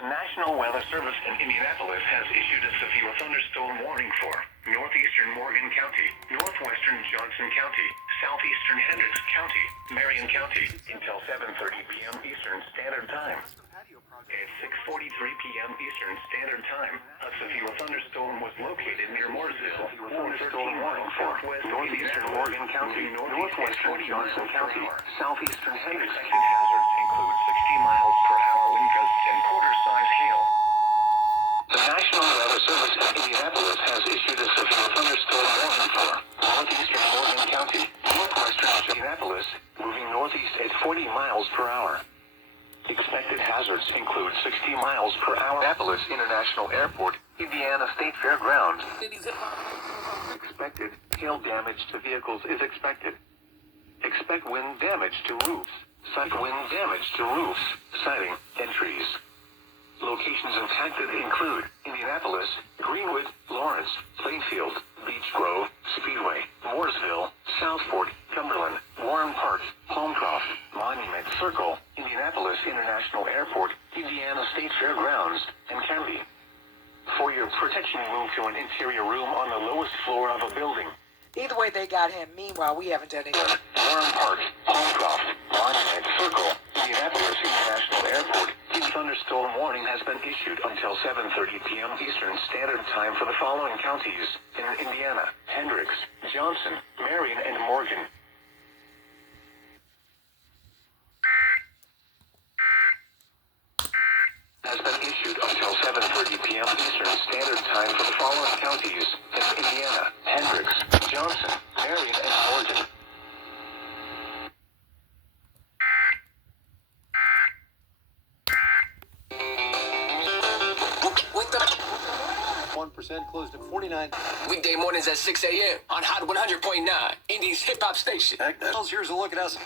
The National Weather Service in Indianapolis has issued a severe thunderstorm warning for northeastern Morgan County, northwestern Johnson County, southeastern Hendricks County, Marion County, until 7:30 p.m. Eastern Standard Time. At 6:43 p.m. Eastern Standard Time, a severe thunderstorm was located near Mooresville. Thunderstorm warning for northeastern Morgan County, northwestern Johnson County, southeastern Hendricks. Expected hazards include 60 miles per hour wind gusts and quarter-size hail. The National Weather Service in Indianapolis has issued a severe thunderstorm warning for northeastern Morgan County, northwestern Indianapolis, moving northeast at 40 miles per hour. Expected hazards include 60 miles per hour Indianapolis International Airport, Indiana State Fairgrounds. Expected hail damage to vehicles is expected. Expect wind damage to roofs, siding, and trees. Locations impacted include Indianapolis, Greenwood, Lawrence, Plainfield, Beech Grove, Speedway, Mooresville, Southport, Cumberland, Warren Park, Holmcroft, Monument Circle, Indianapolis International Airport, Indiana State Fairgrounds, and County. For your protection, move to an interior room on the lowest floor of a building. Either way, they got him. Meanwhile, we haven't done anything. Warren Park, Holmcroft, Monument Circle, Indianapolis International Airport. A thunderstorm warning has been issued until 7:30 p.m. Eastern Standard Time for the following counties in Indiana: Hendricks, Johnson, Marion, and Morgan. Has been issued until 7:30 p.m. Eastern Standard Time for the following counties in Indiana: Hendricks, Johnson, Marion, and Morgan. Closed at 49. Weekday mornings at 6 a.m. on Hot 100.9, Indies hip hop station. Here's a look at us.